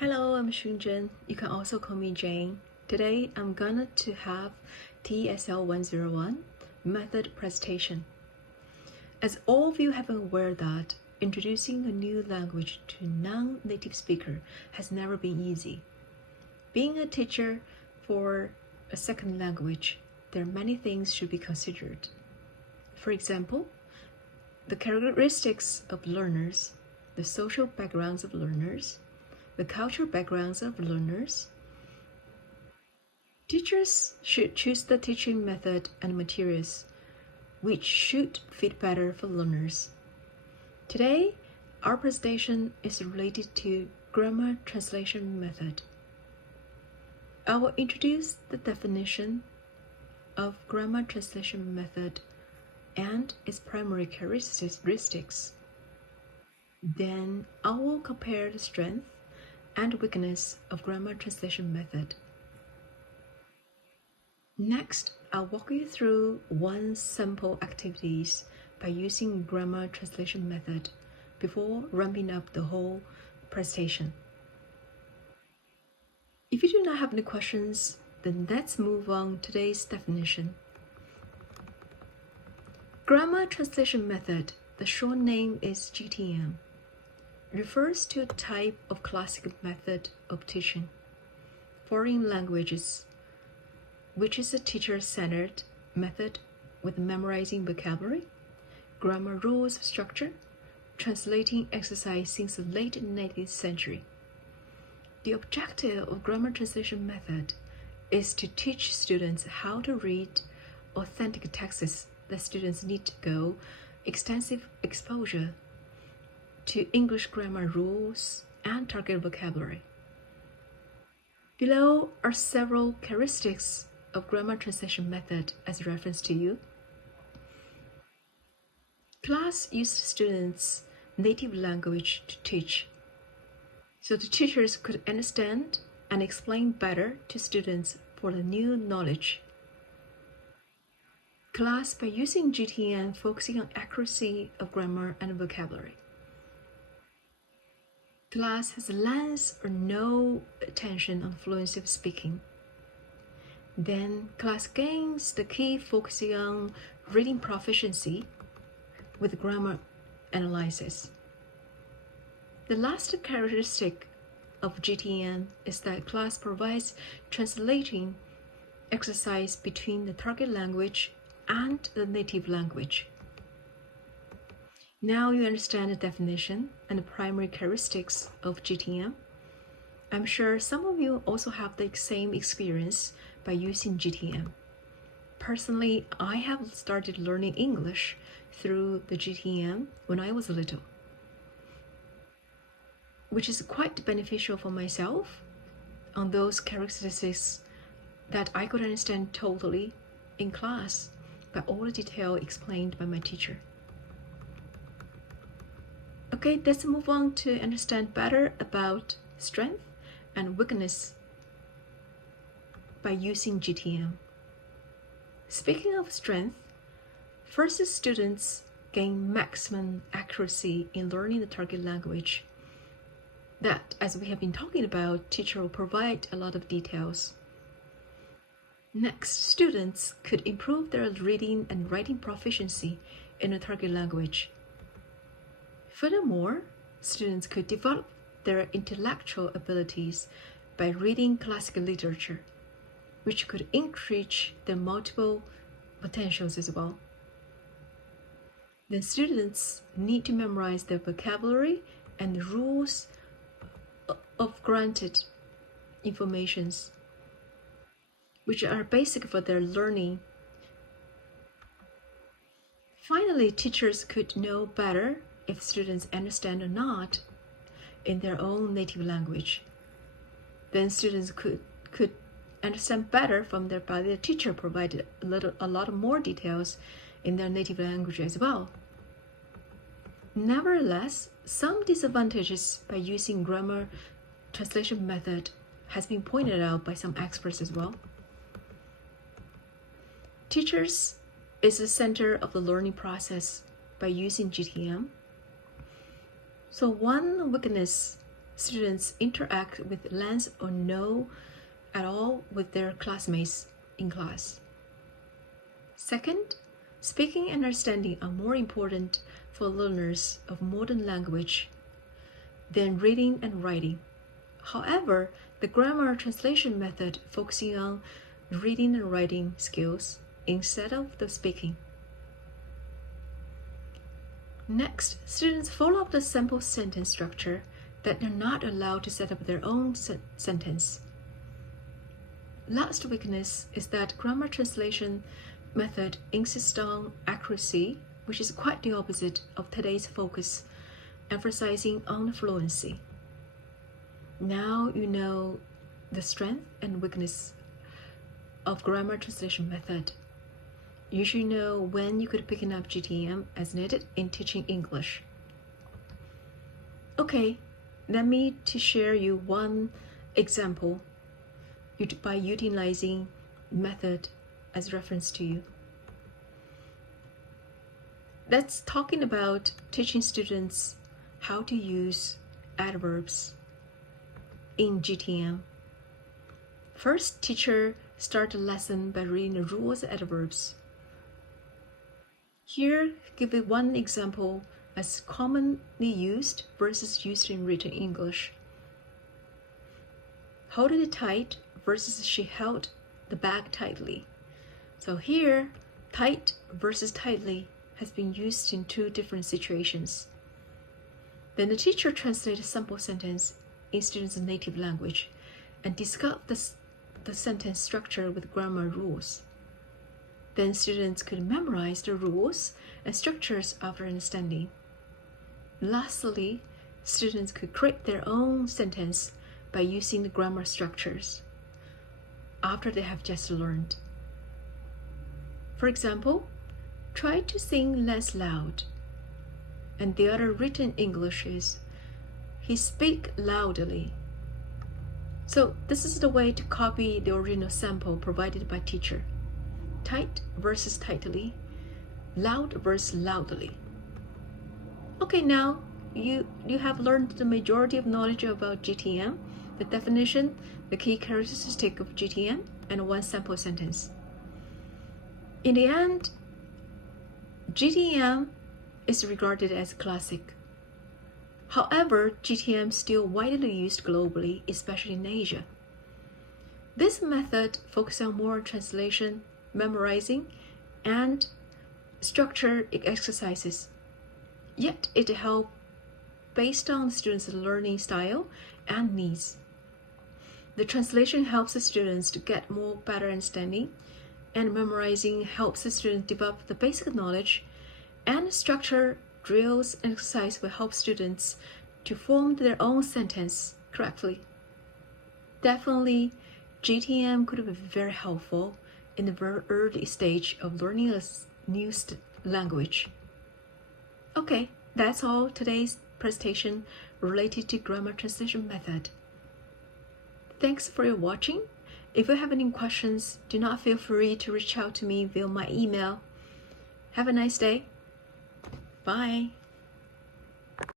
Hello, I'm Shunjin. You can also call me Jane. Today, I'm gonna to have TESL 101 method presentation. As all of you have aware that introducing a new language to non-native speaker has never been easy. Being a teacher for a second language, there are many things should be considered. For example, the characteristics of learners, the social backgrounds of learners, the cultural backgrounds of learners. Teachers should choose the teaching method and materials which should fit better for learners. Today, our presentation is related to grammar translation method. I will introduce the definition of grammar translation method and its primary characteristics. Then I will compare the strength and weakness of grammar translation method. Next, I'll walk you through one sample activities by using grammar translation method before ramping up the whole presentation. If you do not have any questions, then let's move on to today's definition. Grammar translation method, the short name is GTM, refers to a type of classical method of teaching foreign languages, which is a teacher-centered method with memorizing vocabulary, grammar rules structure, translating exercise since the late 19th century. The objective of grammar translation method is to teach students how to read authentic texts that students need to go extensive exposure to English grammar rules and target vocabulary. Below are several characteristics of grammar translation method as a reference to you. Class uses students' native language to teach, so the teachers could understand and explain better to students for the new knowledge. Class by using GTM focusing on accuracy of grammar and vocabulary. Class has less or no attention on fluency of speaking. Then class gains the key focusing on reading proficiency with grammar analysis. The last characteristic of GTM is that class provides translating exercise between the target language and the native language. Now you understand the definition and the primary characteristics of GTM. I'm sure some of you also have the same experience by using GTM. Personally, I have started learning English through the GTM when I was little, which is quite beneficial for myself on those characteristics that I could understand totally in class by all the detail explained by my teacher. Okay, let's move on to understand better about strength and weakness by using GTM. Speaking of strength, first students gain maximum accuracy in learning the target language. That, as we have been talking about, teacher will provide a lot of details. Next, students could improve their reading and writing proficiency in the target language. Furthermore, students could develop their intellectual abilities by reading classical literature, which could increase their multiple potentials as well. Then students need to memorize their vocabulary and the rules of granted informations, which are basic for their learning. Finally, teachers could know better if students understand or not in their own native language. Then students could understand better by the teacher provided a lot more details in their native language as well. Nevertheless, some disadvantages by using grammar translation method has been pointed out by some experts as well. Teachers is the center of the learning process by using GTM. So one weakness students interact with less or no at all with their classmates in class. Second, speaking and understanding are more important for learners of modern language than reading and writing. However, the grammar translation method focusing on reading and writing skills instead of the speaking. Next, students follow up the sample sentence structure that they're not allowed to set up their own sentence. Last weakness is that grammar translation method insists on accuracy, which is quite the opposite of today's focus, emphasizing on fluency. Now you know the strength and weakness of grammar translation method. You should know when you could pick up GTM as needed in teaching English. Okay, let me to share you one example by utilizing method as reference to you. That's talking about teaching students how to use adverbs in GTM. First, teacher start the lesson by reading the rules of adverbs. Here, give it one example as commonly used versus used in written English. Hold it tight versus she held the bag tightly. So here, tight versus tightly has been used in two different situations. Then the teacher translated a sample sentence in students' native language and discussed the sentence structure with grammar rules. Then students could memorize the rules and structures after understanding. Lastly, students could create their own sentence by using the grammar structures after they have just learned. For example, try to sing less loud. And the other written English is, he speak loudly. So this is the way to copy the original sample provided by teacher. Tight versus tightly, loud versus loudly. Okay, now you have learned the majority of knowledge about GTM, the definition, the key characteristic of GTM, and one sample sentence. In the end, GTM is regarded as classic. However, GTM is still widely used globally, especially in Asia. This method focuses on more translation, memorizing, and structured exercises. Yet it helps based on the students' learning style and needs. The translation helps the students to get more better understanding, and memorizing helps the students develop the basic knowledge, and structure drills and exercise will help students to form their own sentence correctly. Definitely, GTM could be very helpful in the very early stage of learning a new language. Okay, that's all today's presentation related to grammar translation method. Thanks for your watching. If you have any questions, do not feel free to reach out to me via my email. Have a nice day. Bye.